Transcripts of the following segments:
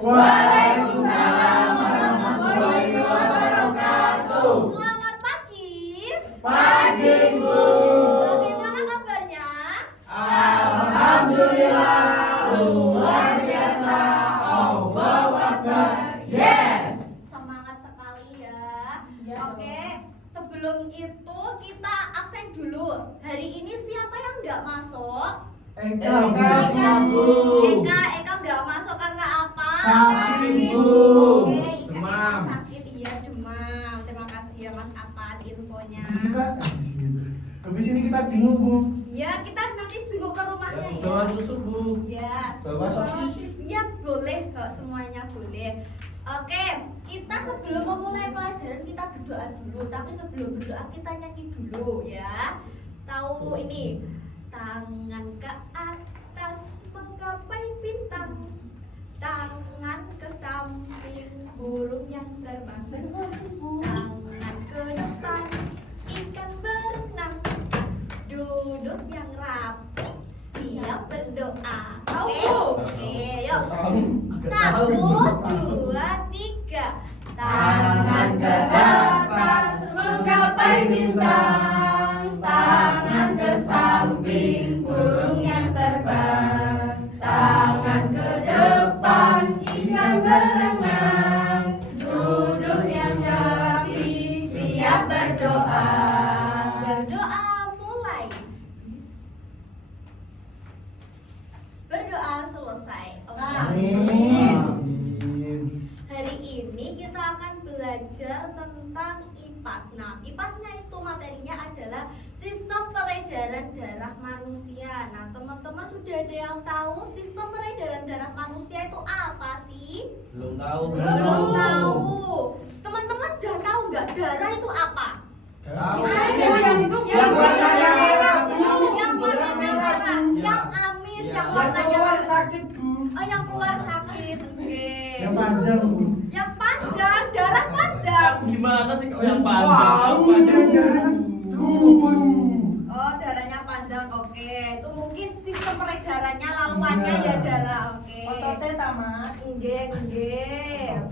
Waalaikumsalam warahmatullahi wabarakatuh. Selamat pagi. Pagi, Bu. Bagaimana kabarnya? Alhamdulillah, luar biasa. Allahu Akbar. Yes. Semangat sekali ya. Oke, sebelum itu kita absen dulu. Hari ini siapa yang nggak masuk? Eka, Bu. Eka nggak masuk karena apa? Sakit, Bu. Oke, Demam. Eka sakit, iya demam. Terima kasih ya Mas Apan infonya. Habis ini kita jenguk, Bu. Iya, kita nanti jenguk ke rumahnya ya. Bawa susu, Bu. Iya. Bawa sosis. Iya boleh kok, semuanya boleh. Oke, kita sebelum memulai pelajaran kita berdoa dulu. Tapi sebelum berdoa kita nyanyi dulu ya. Tahu ini? Tangan ke atas menggapai bintang, tangan ke samping burung yang terbang, tangan ke depan ikan berenang, duduk yang rapi siap berdoa. Oke, yuk. 1, 2, 3. Tangan ke atas menggapai bintang, tangan ke samping burung yang terbang, tangan ke depan ikan berenang, duduk yang rapi siap berdoa. Berdoa mulai. Berdoa selesai. Oke. Amin. Hari ini kita akan belajar tentang IPAS. Nah, IPAS-nya itu materinya adalah sistem peredaran darah manusia. Nah, teman-teman sudah ada yang tahu sistem peredaran darah manusia itu apa sih? Belum tahu. Belum tahu. Teman-teman udah tahu nggak darah itu apa? Tahu. Yang warnanya merah, Bu. Yang warnanya merah, yang amis, yang Yang warnanya keluar merah. sakit, Bu. Oh, yang keluar sakit. Oke. Yang panjang, Bu. Yang panjang, darah panjang. Gimana sih kok yang Wow, panjang? panjang. Terus. Oh, darahnya panjang. Oke. Itu mungkin sistem peredarannya laluannya ya darah. Oke. Ototnya tak, Mas. Nggih, nggih.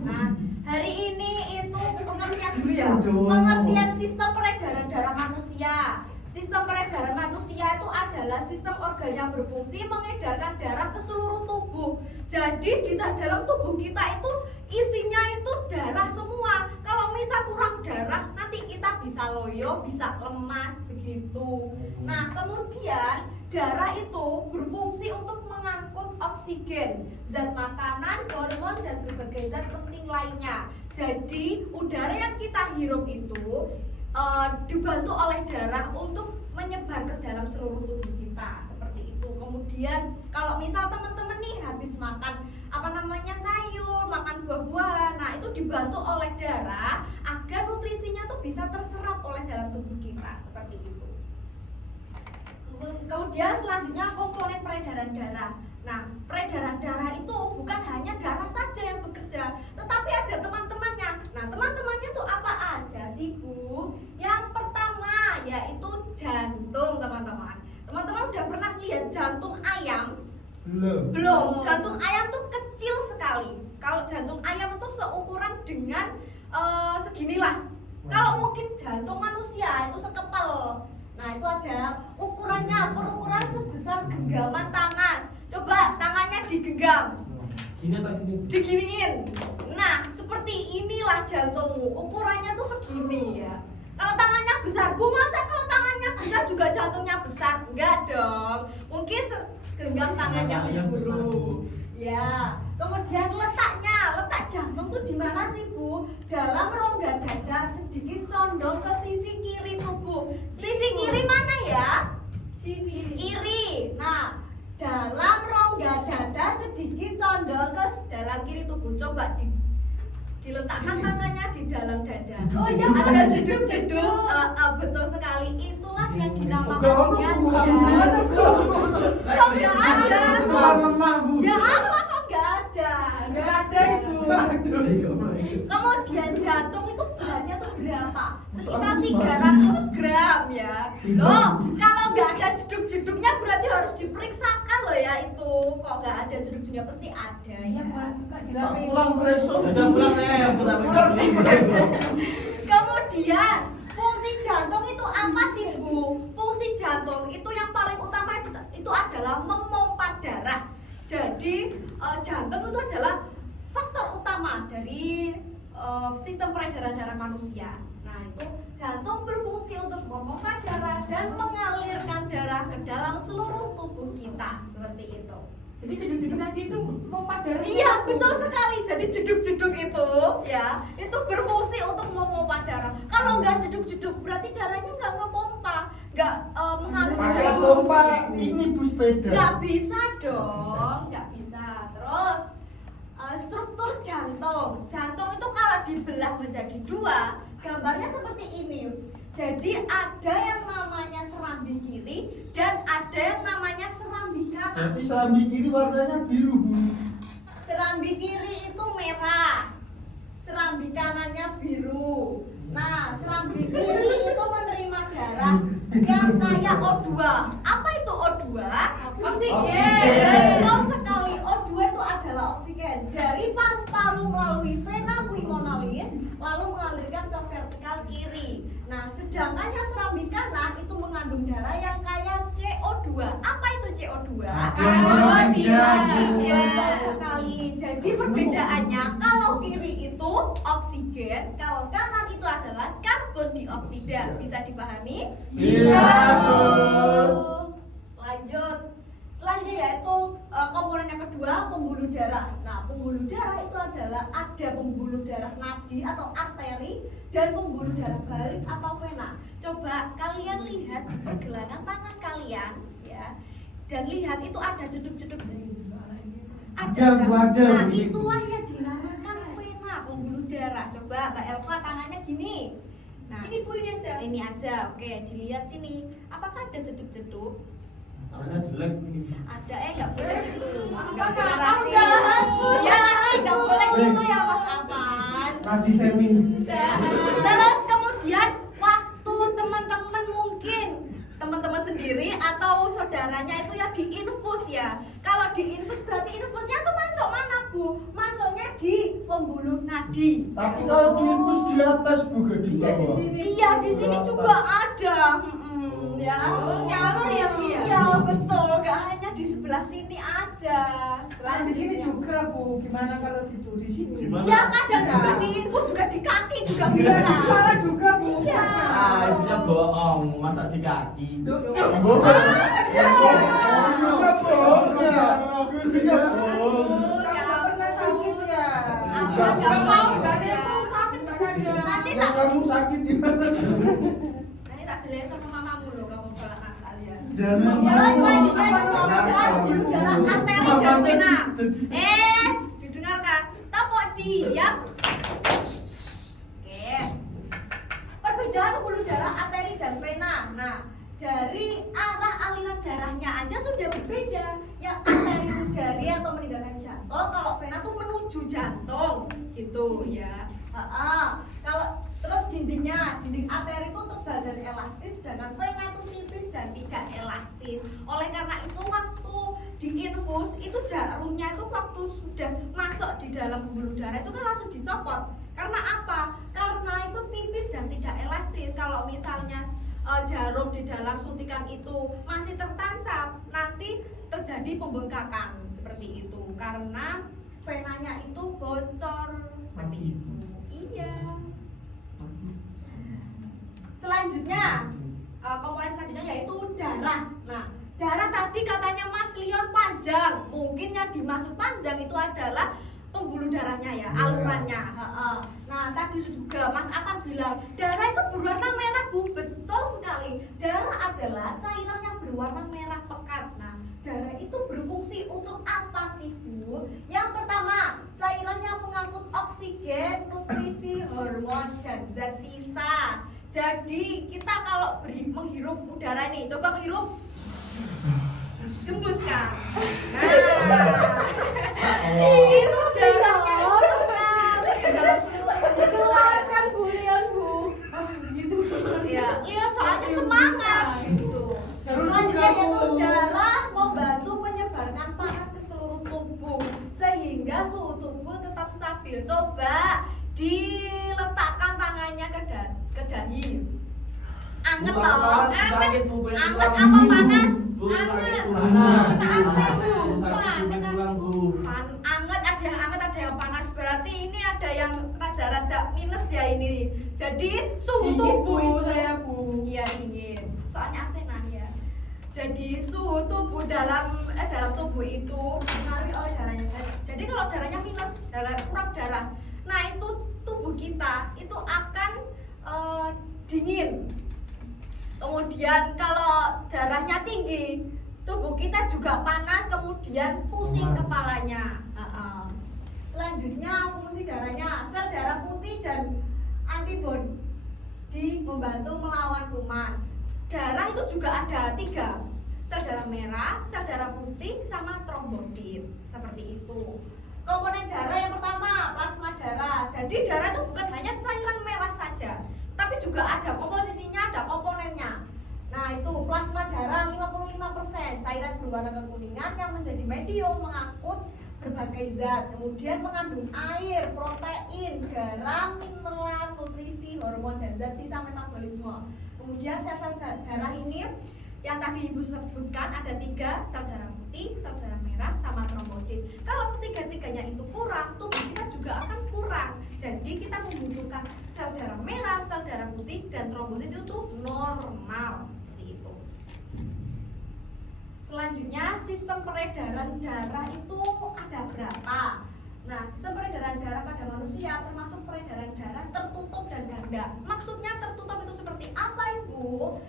Nah, hari ini itu pengertian dulu ya. Pengertian sistem peredaran darah manusia. Sistem peredaran manusia itu adalah sistem organ yang berfungsi mengedarkan darah ke seluruh tubuh. Jadi di dalam tubuh kita itu isinya itu darah semua. Kalau misal kurang darah, nanti kita bisa loyo, bisa lemas begitu. Nah, kemudian darah itu berfungsi untuk mengangkut oksigen, zat makanan, hormon, dan berbagai zat penting lainnya. Jadi udara yang kita hirup itu dibantu oleh darah untuk menyebar ke dalam seluruh tubuh kita seperti itu. Kemudian kalau misal teman-teman nih habis makan sayur, makan buah-buahan, nah itu dibantu oleh darah agar nutrisinya tuh bisa terserap oleh dalam tubuh kita seperti itu. Kemudian selanjutnya komponen peredaran darah. Nah, peredaran darah itu bukan hanya darah saja yang bekerja, tetapi ada teman-temannya. Nah, teman-temannya tuh apa aja sih, Bu? Yang pertama yaitu jantung, teman-teman. Teman-teman udah pernah lihat jantung ayam? Belum. Jantung ayam tuh kecil sekali. Kalau jantung ayam tuh seukuran dengan seginilah. Kalau mungkin jantung manusia itu sekepel. Nah, itu ada ukurannya, berukuran sebesar genggaman tangan. Coba tangannya digenggam. Gini tak gini? Diginiin. Nah, seperti inilah jantungmu. Ukurannya tuh segini ya. Kalau tangannya besar, Bu, masa kalau tangannya besar juga jantungnya besar? Enggak dong. Mungkin genggam tangannya dulu. Ya. Kemudian letak jantung tuh di mana sih, Bu? Dalam rongga dada, sedikit condong ke sisi kiri tubuh. Sisi kiri mana ya? Sini. Kiri. Nah, dalam rongga dada sedikit condong ke dalam kiri tubuh. Coba diletakkan tangannya di dalam dada. Oh iya, ada jeduk-jeduk. Betul sekali. Itulah yang dinamakan jantung. Kok nggak ada? Lemah, Bu. Ya apa kok nggak ada? Nggak ada itu. Kemudian jantung itu beratnya tuh berapa? Sekitar 300 gram ya. Loh, kalau nggak ada jeduk-jeduknya berarti harus diperiksakan loh ya itu. Kok nggak ada jeduk-jeduknya pasti ada ya. Pulang besok. Udah pulang nih, pulang. Kemudian fungsi jantung itu apa sih Bu? Fungsi jantung itu yang paling utama itu adalah memompa darah. Jadi jantung itu adalah faktor utama dari sistem peredaran darah manusia. Nah itu jantung berfungsi untuk memompa darah dan mengalirkan darah ke dalam seluruh tubuh kita seperti itu. Jadi jeduk-jeduk tadi itu pompa darah. Iya betul sekali. Jadi jeduk-jeduk itu ya itu berfungsi untuk memompa darah. Kalau nggak jeduk-jeduk berarti darahnya nggak ngepompa, nggak mengalir Pakai darah. pompa ini Bu sepeda. Nggak bisa dong, nggak bisa. Terus struktur jantung. Jantung itu kalau dibelah menjadi dua, gambarnya seperti ini. Jadi ada yang namanya serambi kiri dan ada yang namanya serambi kanan. Berarti serambi kiri warnanya biru Bu. Serambi kiri itu merah, serambi kanannya biru. Nah, serambi kiri itu menerima darah yang kayak O2. Apa itu O2? Oksigen. Betul sekali. O2 itu adalah oksigen dari paru-paru melalui vena pulmonalis lalu mengalirkan ke vertikal kiri. Nah, sedangkan yang serambi kanan itu mengandung darah yang kayak CO2. Apa itu CO2? Karbon dioksida. Betul sekali. Jadi perbedaannya kalau kiri itu oksigen, kalau kanan itu adalah karbon dioksida. Bisa dipahami? Bisa, Bu. Lanjut. Selanjutnya yaitu komponen yang kedua pembuluh darah. Nah, pembuluh darah itu adalah ada pembuluh darah nadi atau arteri dan pembuluh darah balik atau vena. Coba kalian lihat di pergelangan tangan kalian ya. Dan lihat itu ada jeduk-jeduk. Ada, Bu, nggak? ada. Nah, itulah yang dinamakan vena, pembuluh darah. Coba Mbak Elva tangannya gini. Nah, Ini Bu, ini aja. ini aja. Oke, dilihat sini. Apakah ada jeduk-jeduk? Tangannya jelek ini. Ada nggak boleh gitu. Nggak Apa, boleh Kak? rasis. Jahat, Bu, Iya nanti nggak boleh gitu ya Mas Aman. Tadi semi. Terus kemudian waktu teman-teman mungkin teman-teman sendiri atau saudaranya itu ya diinfus ya. Kalau diinfus berarti infusnya tuh masuk mana Bu? Masuknya di pembuluh nadi. Tapi kalau diinfus di atas Bu, gak di Iya, di bawah. sini. Iya di sini juga ada. Ya. Oh, nyalur ya, Bu? Iya betul. Gak hanya di sebelah sini aja. Nah, di sini juga Bu, gimana kalau tidur di sini? Gimana? Iya kadang juga diinfus juga di kaki juga Bisa bisa. di kepala juga Bu. Iya. Ah, intinya bohong, masa di kaki. Enggak bohongnya. Gurunya bohong. Nggak pernah sakit ya. Apa Nggak nggak mau, mau nggak ada ya? yang mau sakit, nggak ada. Nanti Kalau tak kamu sakit gimana? nanti tak belain sama mamamu loh kamu kalau nakal ya. Jangan. Terus selanjutnya itu pembuluh darah arteri dan vena. Didengarkan. Tepuk diam. Oke. Perbedaan pembuluh darah arteri dan vena. Nah, dari arah aliran darahnya aja sudah berbeda. Yang arteri itu dari atau meninggalkan jantung, kalau vena tuh menuju jantung, gitu ya. Kalau terus dinding arteri itu tebal dan elastis, sedangkan vena itu tipis dan tidak elastis. Oleh karena itu waktu diinfus itu jarumnya itu waktu sudah masuk di dalam pembuluh darah itu kan langsung dicopot. Karena apa? Karena itu tipis dan tidak elastis. Kalau misalnya jarum di dalam suntikan itu masih tertancap, nanti terjadi pembengkakan seperti itu karena venanya itu bocor seperti itu. Iya. Selanjutnya komponen selanjutnya yaitu darah. Nah, darah tadi katanya Mas Leon panjang. Mungkin yang dimaksud panjang itu adalah pembuluh darahnya ya, alurannya. Nah, tadi juga Mas Akan bilang darah itu berwarna merah Bu. Betul sekali. Darah adalah cairan yang berwarna merah pekat. Nah, darah itu berfungsi untuk apa sih Bu? Yang pertama, cairan yang mengangkut oksigen, nutrisi, hormon, dan zat sisa. Jadi kita kalau menghirup udara nih, coba menghirup, gembuskan. Nah, itu darahnya itu stabil. Coba diletakkan tangannya ke dahi. Anget toh? Sakit bu, Anget apa panas? Bu, sakit bu. Panas. Sakit Bu. bu, Wah, sakit bu, pulang bu. Anget, ada yang anget, ada yang panas. Berarti ini ada yang rada-rada minus ya ini. Jadi suhu tubuh Bu, itu saya Bu. iya dingin. Soalnya asenan ya. Jadi suhu tubuh dalam tubuh itu dipengaruhi oleh darahnya. Jadi kalau darahnya minus, kurang darah, nah itu tubuh kita itu akan dingin. Kemudian kalau darahnya tinggi, tubuh kita juga panas, kemudian pusing kepalanya. Selanjutnya fungsi darahnya, sel darah putih dan antibodi membantu melawan kuman. Darah itu juga ada 3, sel darah merah, sel darah putih, sama trombosit. Seperti itu. Komponen darah yang pertama, plasma darah. Jadi darah itu bukan hanya cairan merah saja, tapi juga ada komposisinya, ada komponennya. Nah itu plasma darah 55%, cairan berwarna kekuningan yang menjadi medium mengangkut berbagai zat, kemudian mengandung air, protein, garam, mineral, nutrisi, hormon, dan zat sisa metabolisme. Kemudian sel-sel darah ini yang tadi ibu sebutkan ada 3, sel darah putih, sel darah merah, sama trombosit. Kalau ketiga-tiganya itu kurang, tubuh kita juga akan kurang. Jadi kita membutuhkan sel darah merah, sel darah putih, dan trombosit itu normal. Seperti itu. Selanjutnya, sistem peredaran darah itu ada berapa? Nah, sistem peredaran darah pada manusia termasuk peredaran darah tertutup dan ganda. Maksudnya tertutup itu seperti apa, Ibu?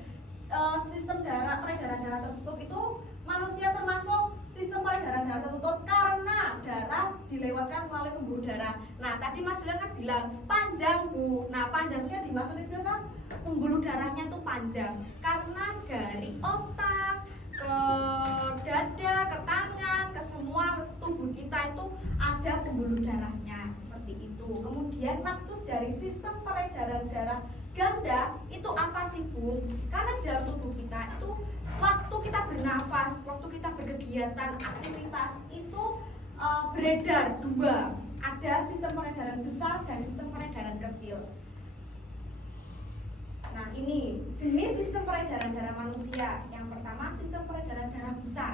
Sistem peredaran darah tertutup itu manusia termasuk sistem peredaran darah tertutup karena darah dilewatkan melalui pembuluh darah. Nah, tadi Mas Dilan kan bilang panjang, Bu. Nah, panjangnya dimaksud itu adalah pembuluh darahnya itu panjang karena dari otak ke dada, ke tangan, ke semua tubuh kita itu ada pembuluh darahnya seperti itu. Kemudian maksud dari sistem peredaran darah ganda itu apa sih, Bu? Karena dalam tubuh kita itu waktu kita bernafas, waktu kita berkegiatan, aktivitas itu beredar 2. Ada sistem peredaran besar dan sistem peredaran kecil. Nah, ini jenis sistem peredaran darah manusia. Yang pertama, sistem peredaran darah besar.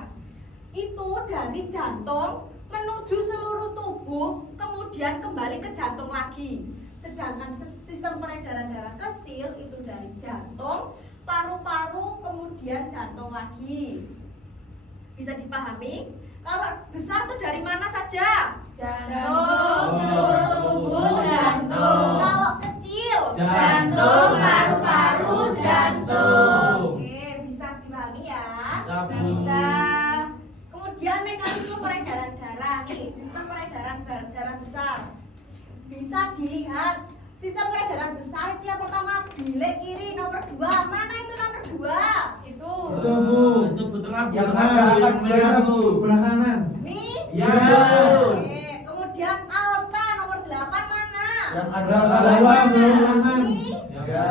Itu dari jantung menuju seluruh tubuh, kemudian kembali ke jantung lagi. Sedangkan sistem peredaran darah kecil itu dari jantung, paru-paru, kemudian jantung lagi. Bisa dipahami? Kalau besar itu dari mana saja? Jantung, seluruh tubuh jantung. Kalau kecil? Jantung, paru-paru, jantung. Oke, bisa dipahami ya? Bisa. Kemudian mekanisme peredaran darah nih, sistem peredaran darah besar. Bisa dilihat sistem peredaran besar itu yang pertama bilik kiri nomor 2. Mana itu nomor 2? Itu. Betul, Bu. Itu bu tengah bu. Yang Tengah, ada Bu. alat Merah, berat bu. sebelah kanan. Nih. Ya bu. Oke, kemudian aorta nomor 8 mana? Yang ada bawah kanan. Ini. Ya.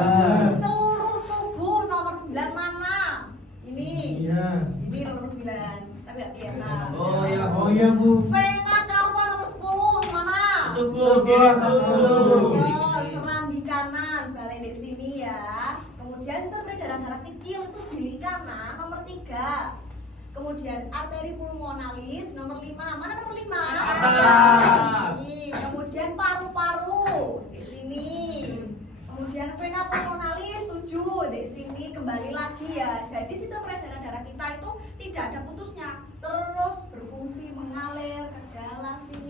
Seluruh tubuh nomor 9 mana? Ini. Iya. Ini nomor 9. Tapi nggak kelihatan. Oh ya. Oh iya, Bu. Vena cava nomor 10 mana? Itu bu, kiri bu. Oh, serambi kanan, balik di sini ya. Kemudian sistem peredaran darah kecil itu bilik kanan nomor 3. Kemudian arteri pulmonalis nomor 5. Mana nomor 5? Atas. Ini. Kemudian paru-paru di sini. Kemudian vena pulmonalis 7 di sini, kembali lagi ya. Jadi sistem peredaran darah kita itu tidak ada putusnya, terus berfungsi mengalir ke dalam sini.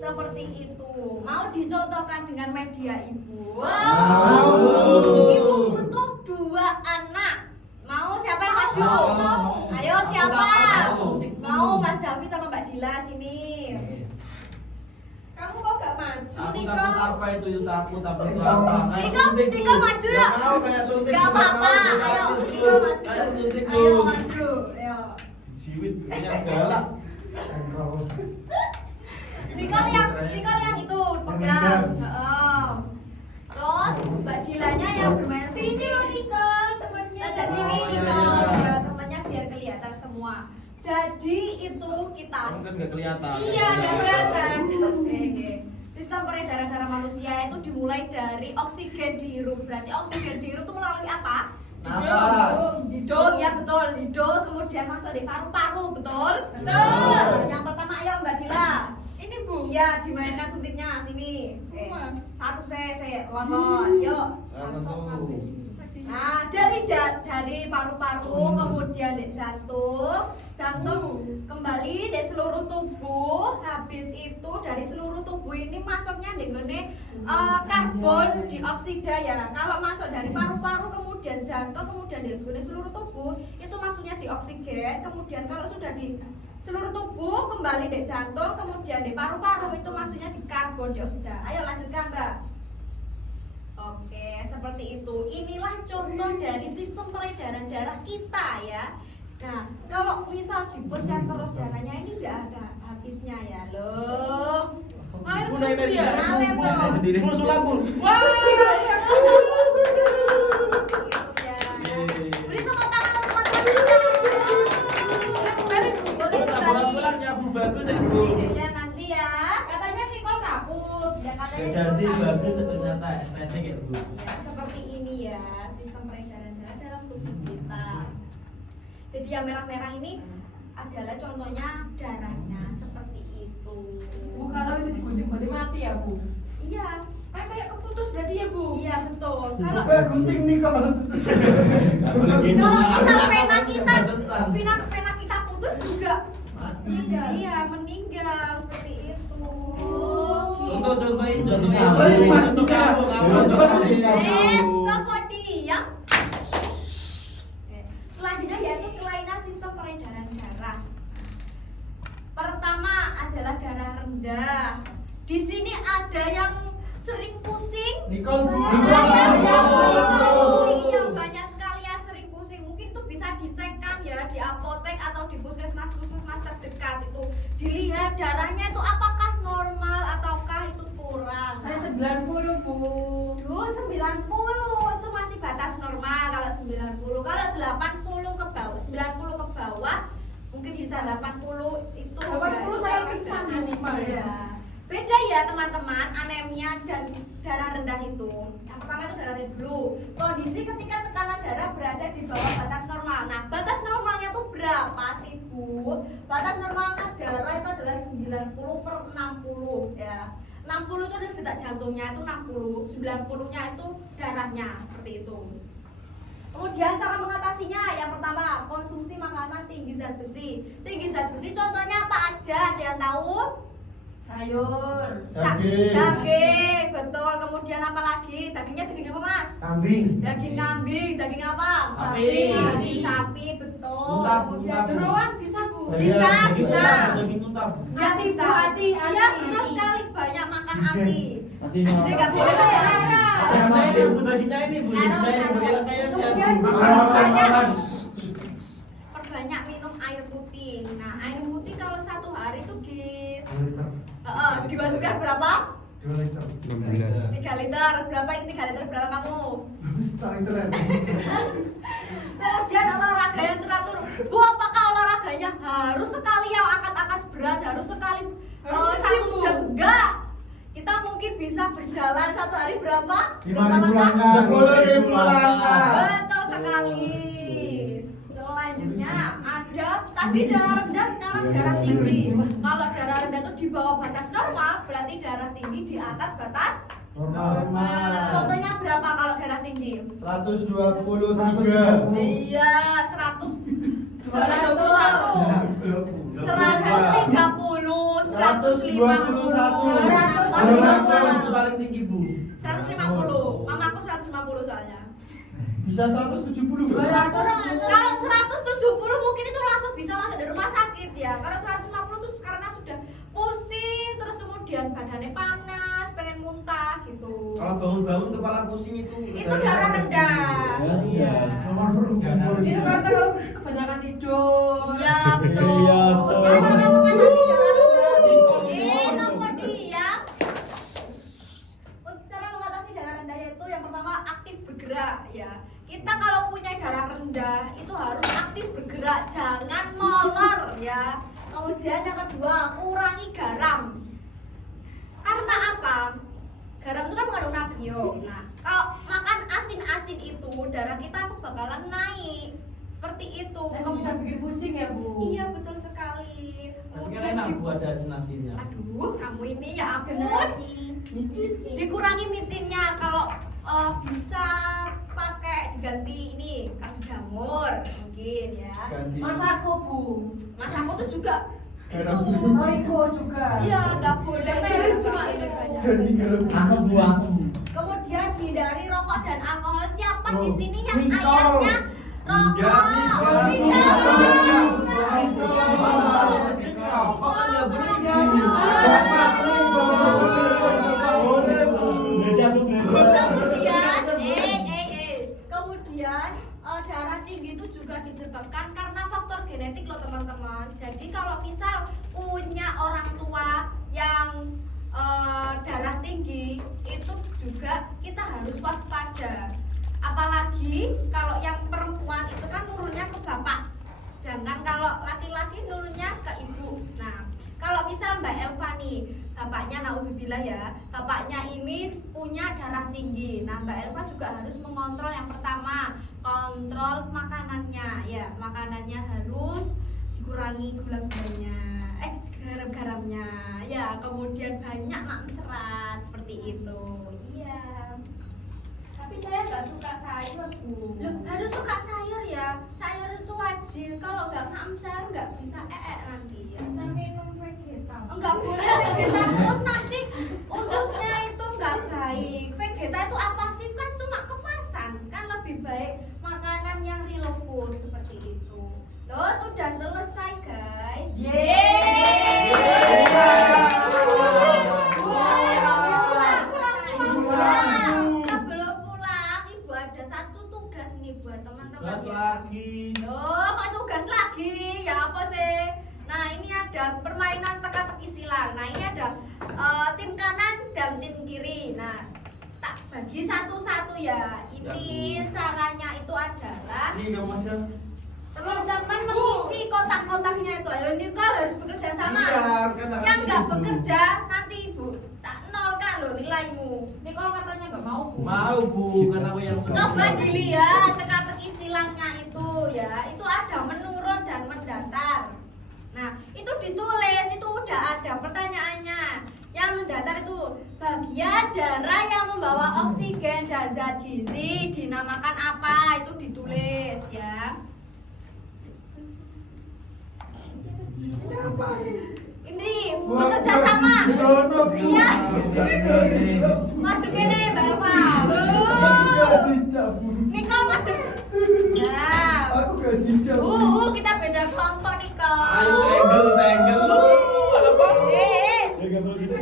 Seperti itu. Mau dicontohkan dengan media Ibu? Mau. Ibu butuh 2 anak. Mau siapa yang maju? Mau. Ayo siapa? Mau. Mau Mas Zafi sama Mbak Dila sini. Kamu kok gak maju, Aku Niko? takut apa itu takut apa? Kayak Niko, suntik, Bu. Niko maju ya. Nggak mau kayak suntik. Gak Bu. apa-apa. Nggak mau, Ayo Bu. Niko maju. Kayak suntik bu. Ayo maju. Ayo. Siwit kayaknya galak. Niko yang itu pegang. Heeh. Terus Mbak Dilanya yang bermain Sini loh Nicole, temennya. Ada sini Oh, Niko. iya. Ya, temannya biar kelihatan semua. Jadi itu kita. Kamu kan nggak kelihatan. Iya, nggak kelihatan. Oke. Sistem peredaran darah manusia itu dimulai dari oksigen dihirup. Berarti oksigen dihirup itu melalui apa? Nafas. Hidung, ya betul. Hidung kemudian masuk di paru-paru, betul? Betul. Yang pertama ayo Mbak Dila. Ini Bu. Iya, dimainkan suntiknya sini. Oke. Semua. Satu saya lompat. Yuk. Satu. Nah, dari paru-paru kemudian di jantung kembali di seluruh tubuh. Habis itu dari seluruh tubuh ini masuknya di karbon dioksida ya. Kalau masuk dari paru-paru kemudian jantung kemudian di seluruh tubuh itu masuknya di oksigen. Kemudian kalau sudah di seluruh tubuh kembali di jantung kemudian di paru-paru itu masuknya di karbon dioksida. Ayo lanjutkan Mbak. Oke, seperti itu. Inilah contoh dari sistem peredaran darah kita ya. Nah, kalau misal dipencet terus darahnya ini nggak ada habisnya ya, loh. Ngalir Bu, terus naik Bu ya. Ngalir terus. naik sendiri. Bu, sulap, Bu. Wah. Gitu ya. Beri tepuk tangan untuk teman-teman. Kembali Bu. Boleh Bu, tak kembali. pulang ya, Bu. Bagus ya, Bu. Ya nanti ya. Katanya sih kok takut. Ya katanya Jadi juga bagus takut. ternyata estetik ya, Bu. Ya, seperti ini ya sistem peredaran darah dalam tubuh kita. Jadi yang merah-merah ini adalah contohnya darahnya seperti itu. Bu, kalau itu digunting berarti mati ya Bu? Iya, Kayak keputus berarti ya Bu. iya betul. Kalau gunting nih kok. Nggak boleh gitu. kalau misal pena kita, Pantesan. pena kita putus juga Mati. iya meninggal seperti itu. Contohin. Contohnya. Contoh kamu, Kok diam? Oke. Selanjutnya yaitu kelainan sistem peredaran darah. Pertama adalah darah rendah. Di sini ada yang sering pusing. Nikol. Iya banyak sekali yang sering pusing. Mungkin tuh bisa dicekkan ya di apotek atau di puskesmas terdekat itu. Dilihat darahnya itu apakah normal ataukah itu kurang. Saya 90 Bu. Duh, 90 itu masih batas normal kalau 90. Kalau 80 ke bawah, 90 ke bawah mungkin bisa 80 itu 80 saya pingsan, Bu. Iya. Beda ya teman-teman, anemia dan darah rendah itu. Yang pertama itu darah rendah dulu. Kondisi ketika tekanan darah berada di bawah batas normal. Nah, batas normalnya tuh berapa sih, Bu? Batas normalnya darah itu adalah 90/60 ya. 60 itu adalah detak jantungnya itu 60, 90-nya itu darahnya seperti itu. Kemudian cara mengatasinya yang pertama konsumsi makanan tinggi zat besi. Tinggi zat besi contohnya apa aja? Ada yang tahu? Sayur. Daging, betul. Kemudian apa lagi? Daging apa Mas? Kambing. Daging kambing, daging apa? Sapi. Daging sapi, betul. Unta, Kemudian unta. Jeroan bisa Bu. Bisa, bisa. Daging unta, Bu. Ya bisa. Hati. Iya betul sekali banyak makan hati. Hati Jadi nggak boleh Boleh, makan. boleh. Sama ini, Bu, dagingnya ini, Bu. Dagingnya ini, Bu. Kayak Kemudian jagung. perbanyak minum air putih. Nah, air putih kalau satu hari itu dimasukkan berapa? 2 liter. 3 liter. Berapa ini 3 liter? Berapa kamu? Kemudian olahraga yang teratur. Bu, apakah olahraganya harus sekali yang angkat-angkat berat? Harus sekali Harus 1 jam? Bu. Enggak. Kita mungkin bisa berjalan satu hari berapa? 5.000 langkah. 10.000 langkah. Betul sekali. Selanjutnya ada tadi darah rendah sekarang darah tinggi. Kalau darah rendah itu di bawah batas normal, berarti darah tinggi di atas batas. Normal. Contohnya berapa kalau darah tinggi? 123. Iya, 100 120 221. 130 150 120 paling tinggi, Bu. 150 mamaku 150 soalnya. Bisa 170 200 nggak? Kalau 170 mungkin itu langsung bisa masuk di rumah sakit ya. Kalau 150 itu karena sudah pusing terus kemudian badannya panas, pengen muntah gitu. Kalau bangun-bangun kepala pusing itu Darah rendah. Iya. Itu karena kalau kebanyakan tidur. Iya betul. Iya, betul. Cara mengatasi darah rendah. Nikol, Tunggu diam. Cara mengatasi darah rendah itu yang pertama aktif bergerak ya. Kita kalau kalau punya darah rendah itu harus aktif bergerak, jangan molor ya. Kemudian yang kedua, kurangi garam. Karena apa? Garam itu kan mengandung natrium. Nah, kalau makan asin-asin itu darah kita bakalan naik. Seperti itu. Dan bisa bikin pusing ya, Bu? Iya, betul sekali. Tapi kan enak buat ada asin-asinnya. Aduh, kamu ini ya ampun. Generasi Micin. Dikurangi micinnya. Kalau bisa pakai diganti ini kaldu jamur mungkin ya. Ganti. Masako, Bu. Masako tuh juga Garam. itu. Royco juga. Iya, nggak boleh. Merek nggak cuma boleh itu. banyak. Ganti garam. Asam buah asam. Kemudian hindari rokok dan alkohol. Siapa di Oh, sini yang Nicole. ayahnya rokok? Kok nggak boleh? Kemudian darah tinggi itu juga disebabkan karena faktor genetik loh teman-teman. Jadi kalau misal punya orang tua yang darah tinggi itu juga kita harus waspada. Apalagi kalau yang perempuan itu kan nurunnya ke bapak, sedangkan kalau laki-laki nurunnya ke ibu. Nah, kalau misal Mbak Elva nih, bapaknya nauzubillah ya, bapaknya ini punya darah tinggi. Nah, Mbak Elva juga harus mengontrol yang pertama, kontrol makanannya ya, makanannya harus dikurangi gula-gulanya, garam-garamnya ya, kemudian banyak makan serat seperti itu. Iya. Tapi saya nggak suka sayur, Bu. Loh, harus suka sayur ya. Sayur itu wajib. Kalau nggak makan sayur nggak bisa nanti ya. Bisa minum vegeta. Enggak boleh vegeta terus nanti ususnya itu nggak baik. Vegeta itu apa sih? Kan cuma kemasan. Kan lebih baik makanan yang real food seperti itu. Loh, sudah selesai guys. Sebelum pulang, Ibu ada satu tugas nih buat teman-teman Gas ya. lagi. Loh, kok tugas lagi? Ya apa sih? Nah, ini ada permainan teka-teki silang. Nah, ini ada tim kanan dan tim kiri. Nah, tak bagi satu-satu ya. Ini caranya itu adalah Ini kamu aja. teman-teman mengisi kotak-kotaknya itu. Ini kan harus bekerja sama. Iya, kan Yang nggak aku bekerja nanti Ibu tak nolkan loh nilaimu. Nicole katanya nggak mau, Bu. Mau Bu, kan aku yang Coba dilihat teka-teki silangnya itu ya. Itu ada menurun dan mendatar. Nah, itu ditulis, itu udah ada pertanyaannya. Yang mendatar itu bagian darah yang membawa oksigen dan zat gizi dinamakan apa? Itu ditulis ya. Ini bekerja sama. Iya. Madep ini Mbak Elva. Nicole madep. Nah, Aku gak dijawab. Kita beda kelompok, Nicole. Ayo senggel. Apa? Ya gak boleh gitu.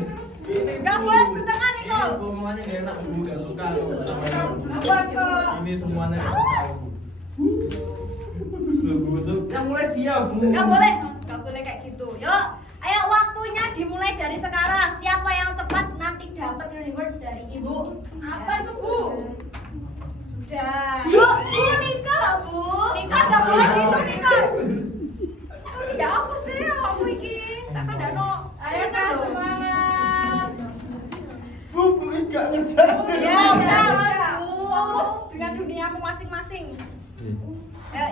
Nggak boleh bertengkar Nicole. Semuanya gak enak Bu, gak suka aku. Apa kok? Ini semuanya gak suka aku. Sebetulnya yang mulai dia Bu. Nggak boleh kayak gitu. Yuk, ayo waktunya dimulai dari sekarang. Siapa yang cepat nanti dapat reward dari ibu. Apa itu, Bu? Sudah. Bu, Nicole, Bu. Nicole nggak boleh gitu Nicole. Ya apa sih kamu iki? Tak kandano. Ayo Kak, semangat. Bu, beli gak ngerjain. Ya udah. Fokus dengan duniamu masing-masing.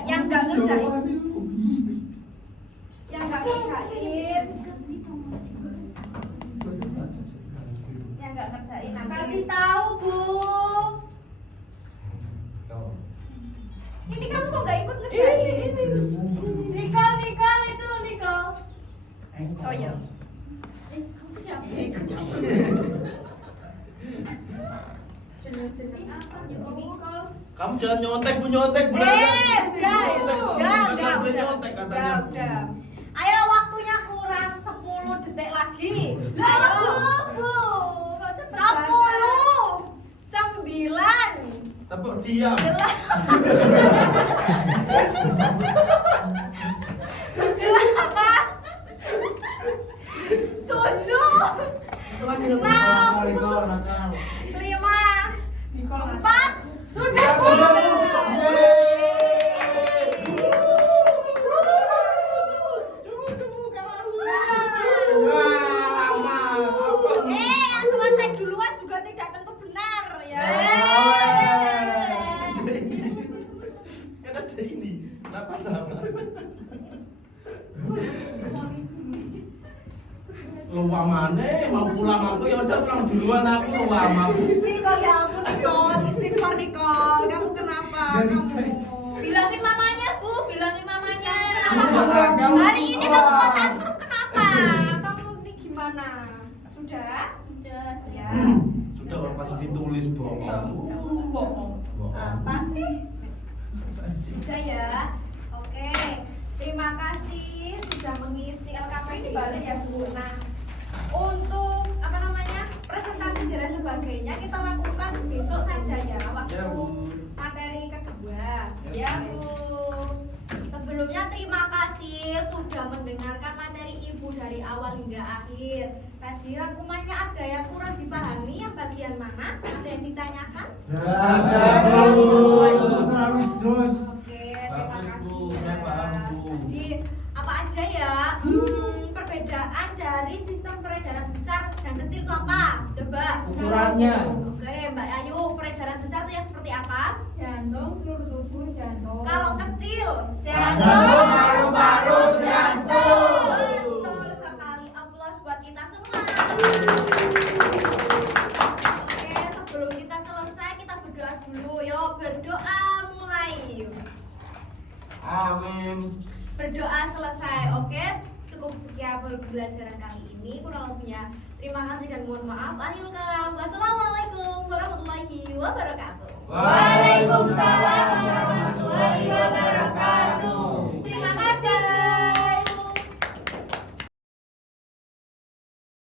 Yang nggak ngerjain. Yang nggak ngerjain. Yang nggak ngerjain nanti. Kasih tahu, Bu. Ini kamu kok nggak ikut ngerjain? Nicole, itu Nicole. Oh iya. Kamu siapa? Jeneng-jeneng apa? Nicole. Kamu jangan nyontek Bu, nyontek. Udah. Ayo waktunya kurang 10 detik lagi. Ayo. Bu. Kok cepet 10 9 Tepuk diam. 8 7 5 4 sudah. Kan ada ini. Kenapa sama? Lu mana? Mau pulang aku ya udah pulang duluan aku lu lama. Nicole, ya ampun Nicole, istighfar Nicole. Kamu kenapa? Kamu Bilangin mamanya, Bu. Bilangin mamanya. kenapa? Hari ini kamu mau tantrum kenapa? Kamu ini gimana? Sudah? Sudah. Ya. Sudah kalau pasti ditulis bohong. Bohong. Apa sih? Sudah ya. Oke. Terima kasih sudah mengisi LKPD balik ya Bu. Nah, untuk apa namanya presentasi dan sebagainya kita lakukan besok saja ya waktu Ya, Bu. materi kedua. Ya, Bu. Sebelumnya terima kasih sudah mendengarkan materi Ibu dari awal hingga akhir. Tadi rangkumannya ada yang kurang dipahami, yang bagian mana? Ada yang ditanyakan? Ada, Bu. Terlalu jos. Oke, terima Bagus, kasih. Bu. Saya paham, Bu. Jadi apa aja ya? Perbedaan dari sistem peredaran besar dan kecil itu apa? Coba. Ukurannya. Oke, Mbak Ayu, peredaran besar itu yang seperti apa? Jantung, seluruh tubuh jantung. Kalau kecil? Jantung, paru-paru, jantung. Betul sekali. Aplaus buat kita semua. Oke, sebelum kita selesai kita berdoa dulu. Yuk, berdoa mulai. Amin. Berdoa selesai. Oke, cukup sekian pembelajaran kali ini. Kurang lebihnya terima kasih dan mohon maaf. Akhirul kalam. Wassalamualaikum warahmatullahi wabarakatuh. Waalaikumsalam warahmatullahi